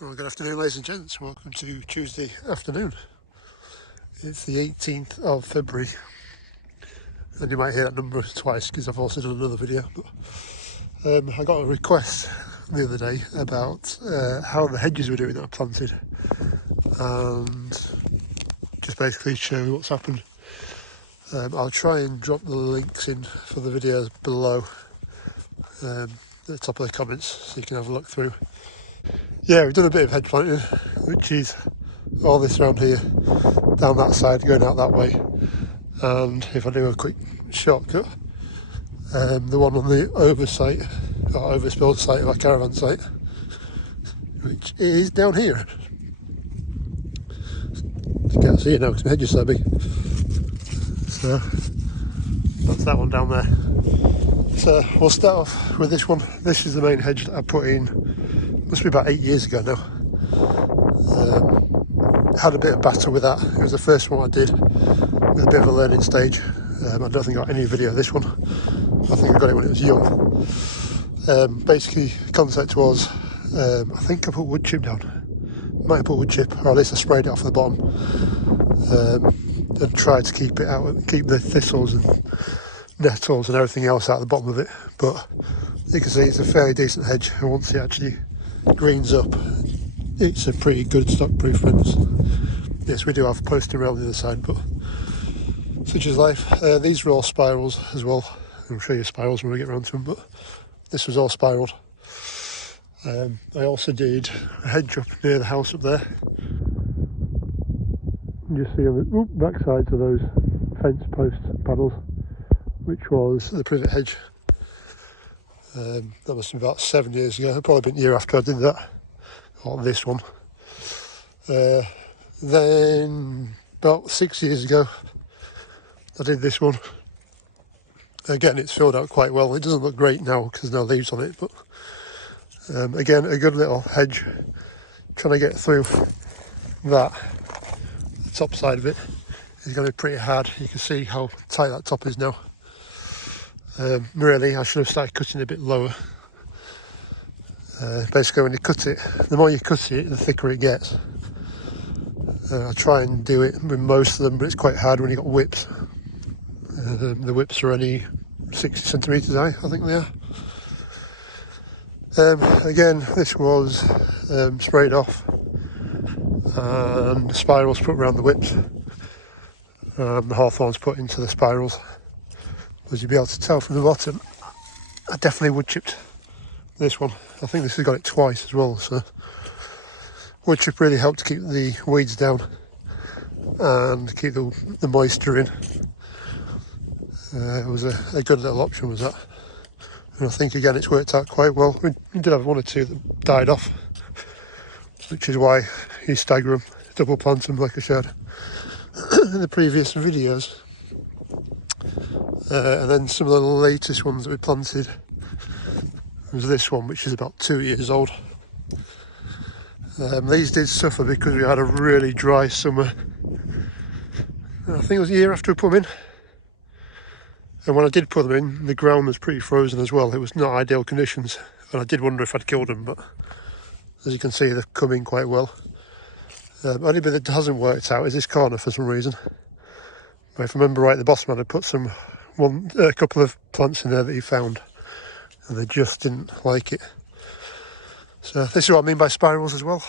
Well, good afternoon, ladies and gents. Welcome to Tuesday afternoon. It's the 18th of February, and you might hear that number twice because I've also done another video. But I got a request the other day about how the hedges were doing that I planted, and just basically show you what's happened. I'll try and drop the links in for the videos below at the top of the comments so you can have a look through. Yeah, we've done a bit of hedge planting, which is all this around here, down that side, going out that way. And if I do a quick shortcut, the one on the oversight, or overspilled site of our caravan site, which is down here. You can't see it now because my hedge is so big. So that's that one down there. So we'll start off with this one. This is the main hedge that I put in, must be about 8 years ago now. Had a bit of battle with that. It was the first one I did with a bit of a learning stage. I don't think I got any video of this one. I think I got it when it was young. Basically, the concept was, I think I put wood chip down. Might have put wood chip, or at least I sprayed it off the bottom, and tried to keep it out, keep the thistles and nettles and everything else out of the bottom of it. But you can see it's a fairly decent hedge, and once it actually greens up, it's a pretty good stock-proof fence. Yes, we do have a posting rail on the other side, but such is life. These were all spirals as well. I'll show you spirals when we get around to them, but this was all spiraled. I also did a hedge up near the house up there. You see on the back sides of those fence post panels, which was the privet hedge. That must have been about 7 years ago. Probably been a year after I did that, or this one. Then about 6 years ago, I did this one. Again, it's filled out quite well. It doesn't look great now because there's no leaves on it, but again, a good little hedge. Trying to get through that, the top side of it is going to be pretty hard. You can see how tight that top is now. Really, I should have started cutting it a bit lower. Basically, when you cut it, the more you cut it, the thicker it gets. I try and do it with most of them, but it's quite hard when you've got whips. The whips are only 60 centimetres high, I think they are. Again, this was sprayed off and spirals put around the whips. The hawthorns put into the spirals. As you'll be able to tell from the bottom, I definitely wood chipped this one. I think this has got it twice as well, so wood chip really helped to keep the weeds down and keep the moisture in. It was a good little option, was that. And I think again it's worked out quite well. We did have one or two that died off, which is why you stagger them, double plant them like I showed in the previous videos. And then some of the latest ones that we planted was this one, which is about 2 years old. These did suffer because we had a really dry summer. I think it was a year after we put them in. And when I did put them in, the ground was pretty frozen as well. It was not ideal conditions, and I did wonder if I'd killed them, but as you can see, they've come in quite well. Only bit that hasn't worked out is this corner for some reason. But if I remember right, the boss man had put a couple of plants in there that he found, and they just didn't like it. So this is what I mean by spirals as well.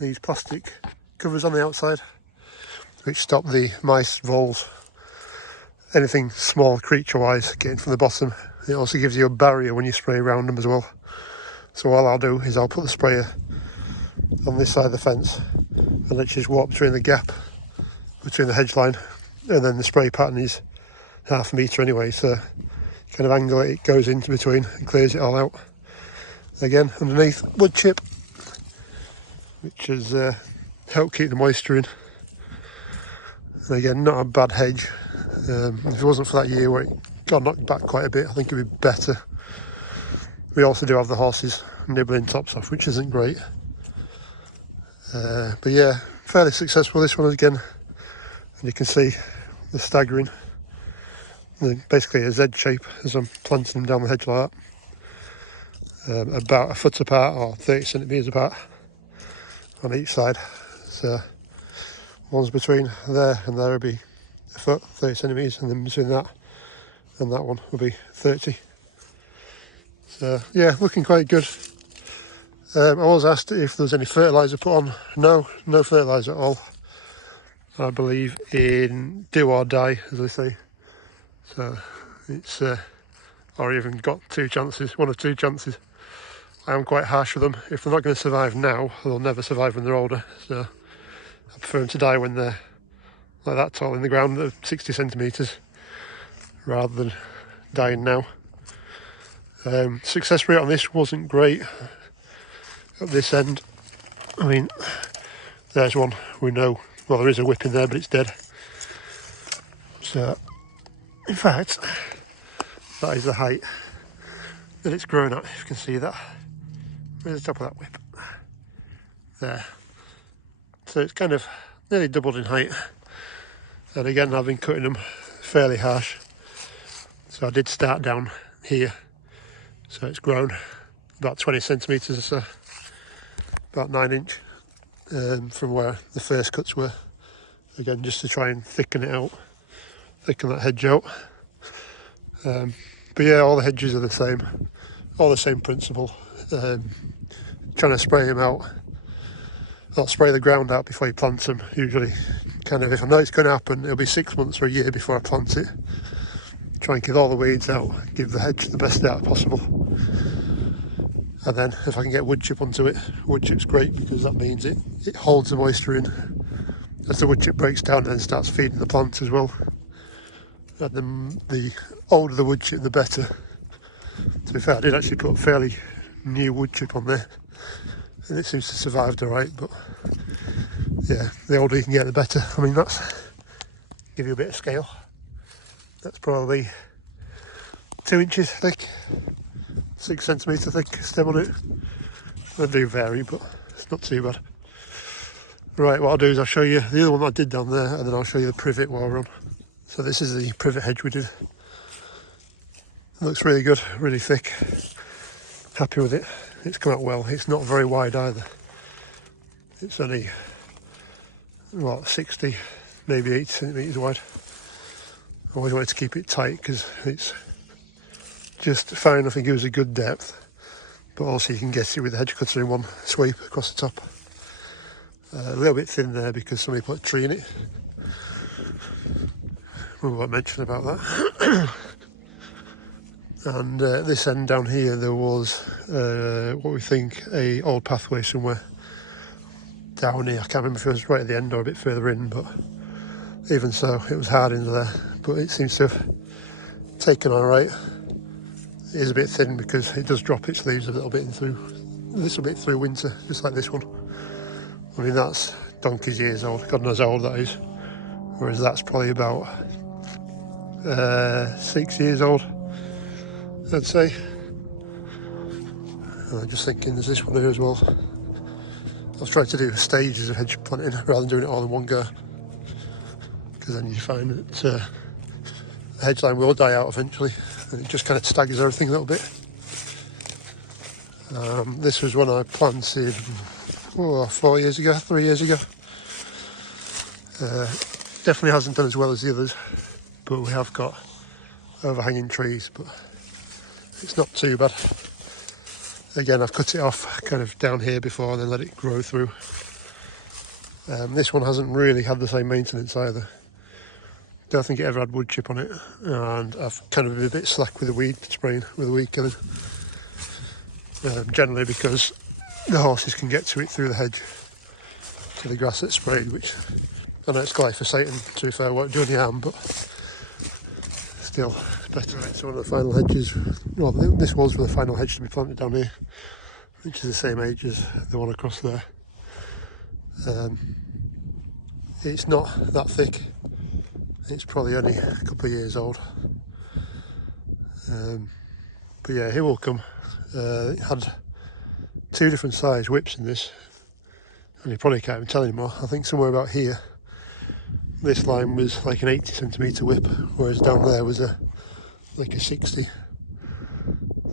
These plastic covers on the outside, which stop the mice, voles, anything small creature-wise getting from the bottom. It also gives you a barrier when you spray around them as well. So all I'll do is I'll put the sprayer on this side of the fence and let's just walk between the gap between the hedge line, and then the spray pattern is 1/2 metre anyway, so kind of angle it goes into between and clears it all out. Again, underneath wood chip, which has helped keep the moisture in. And again, not a bad hedge. If it wasn't for that year where it got knocked back quite a bit, I think it'd be better. We also do have the horses nibbling tops off, which isn't great. But yeah, fairly successful this one again. And you can see the staggering. Basically a Z shape as I'm planting them down the hedge like that. About a foot apart or 30 centimetres apart. on each side. So one's between there and there will be a foot, 30 centimetres, and then between that and that one will be 30. So yeah, looking quite good. I was asked if there was any fertiliser put on. No fertiliser at all. I believe in do or die, as they say. So it's, or even got one of two chances. I am quite harsh with them. If they're not going to survive now, they'll never survive when they're older. So I prefer them to die when they're like that tall in the ground, at 60 centimetres, rather than dying now. Success rate on this wasn't great at this end. I mean, there's one we know. Well, there is a whip in there, but it's dead. So, in fact, that is the height that it's grown at. If you can see that, where's the top of that whip? There. So it's kind of nearly doubled in height. And again, I've been cutting them fairly harsh. So I did start down here. So it's grown about 20 centimetres or so, about 9 inch from where the first cuts were. Again, just to try and thicken it out, thicken that hedge out. But yeah, all the hedges are the same, all the same principle. Trying to spray them out, not spray the ground out before you plant them. Usually, kind of, if I know it's going to happen, it'll be 6 months or a year before I plant it. Try and kill all the weeds out, give the hedge the best start possible. And then if I can get wood chip onto it, wood chip's great because that means it holds the moisture in as the wood chip breaks down and then starts feeding the plants as well. And then the older the wood chip, the better. To be fair, I did actually put fairly new wood chip on there and it seems to survive alright, but yeah, the older you can get, the better. I mean, that's, give you a bit of scale. That's probably 2 inches thick, 6 centimetre thick stem on it. They do vary, but it's not too bad. Right, what I'll do is I'll show you the other one I did down there, and then I'll show you the privet while we're on. So this is the privet hedge we did. It looks really good, really thick. Happy with it. It's come out well. It's not very wide either. It's only, what, 60, maybe 80 centimetres wide. I always wanted to keep it tight because it's just fine enough and gives a good depth, but also you can get it with the hedge cutter in one sweep across the top. A little bit thin there because somebody put a tree in it. We won't mention about that. And this end down here there was what we think a old pathway somewhere down here. I can't remember if it was right at the end or a bit further in, but even so it was hard into there, but it seems to have taken all right. It is a bit thin because it does drop its leaves a little bit through winter, just like this one. I mean, that's donkey's years old, God knows how old that is, whereas that's probably about 6 years old, I'd say. I'm just thinking there's this one here as well. I was trying to do stages of hedge planting rather than doing it all in one go, because then you find that the hedge line will die out eventually and it just kind of staggers everything a little bit. This was one I planted 4 years ago, 3 years ago. Definitely hasn't done as well as the others, but we have got overhanging trees, but it's not too bad. Again, I've cut it off kind of down here before and then let it grow through. This one hasn't really had the same maintenance either. Don't think it ever had wood chip on it, and I've kind of been a bit slack with the weed spraying, with the weed killing. Generally because the horses can get to it through the hedge, to the grass that's sprayed, which I know it's glyphosate and to be fair won't do any harm, but still it's better. Right, so one of the final hedges, well, this was the final hedge to be planted down here, which is the same age as the one across there. It's not that thick. It's probably only a couple of years old. But yeah, it will come. It had 2 different size whips in this, and you probably can't even tell anymore. I think somewhere about here, this line was like an 80 centimetre whip, whereas down there was like a 60.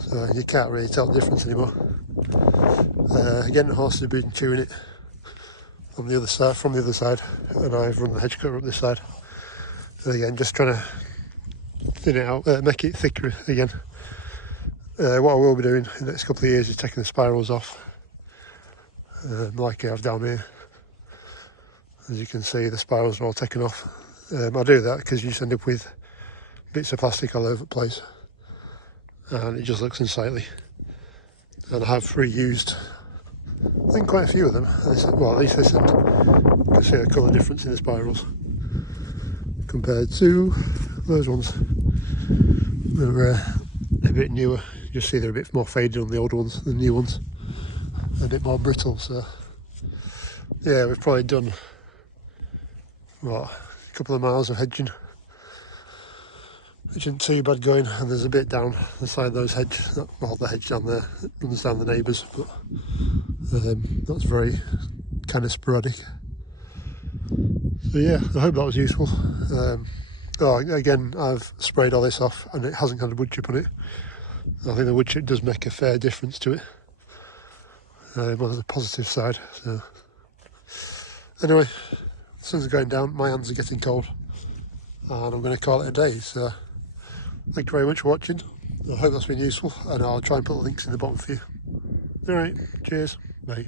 So you can't really tell the difference anymore. Again, the horses have been chewing it. on the other side, from the other side, and I've run the hedge cutter up this side. And again, just trying to thin it out, make it thicker again. What I will be doing in the next couple of years is taking the spirals off, like I have down here. As you can see, the spirals are all taken off. I do that because you just end up with bits of plastic all over the place, and it just looks unsightly. And I have reused, I think, quite a few of them. Well, at least this end. You can see a colour difference in the spirals compared to those ones. They're a bit newer. You see they're a bit more faded on the old ones than the new ones, a bit more brittle. So yeah, we've probably done what, a couple of miles of hedging, which isn't too bad going. And there's a bit down the side of those hedges, well, the hedge down there that runs down the neighbours, but that's very kind of sporadic. So yeah, I hope that was useful. Again, I've sprayed all this off and it hasn't had a wood chip on it. I think the wood chip does make a fair difference to it, on the positive side. So anyway, the sun's going down, my hands are getting cold, and I'm going to call it a day. So thank you very much for watching. I hope that's been useful, and I'll try and put the links in the bottom for you. Alright, cheers, bye.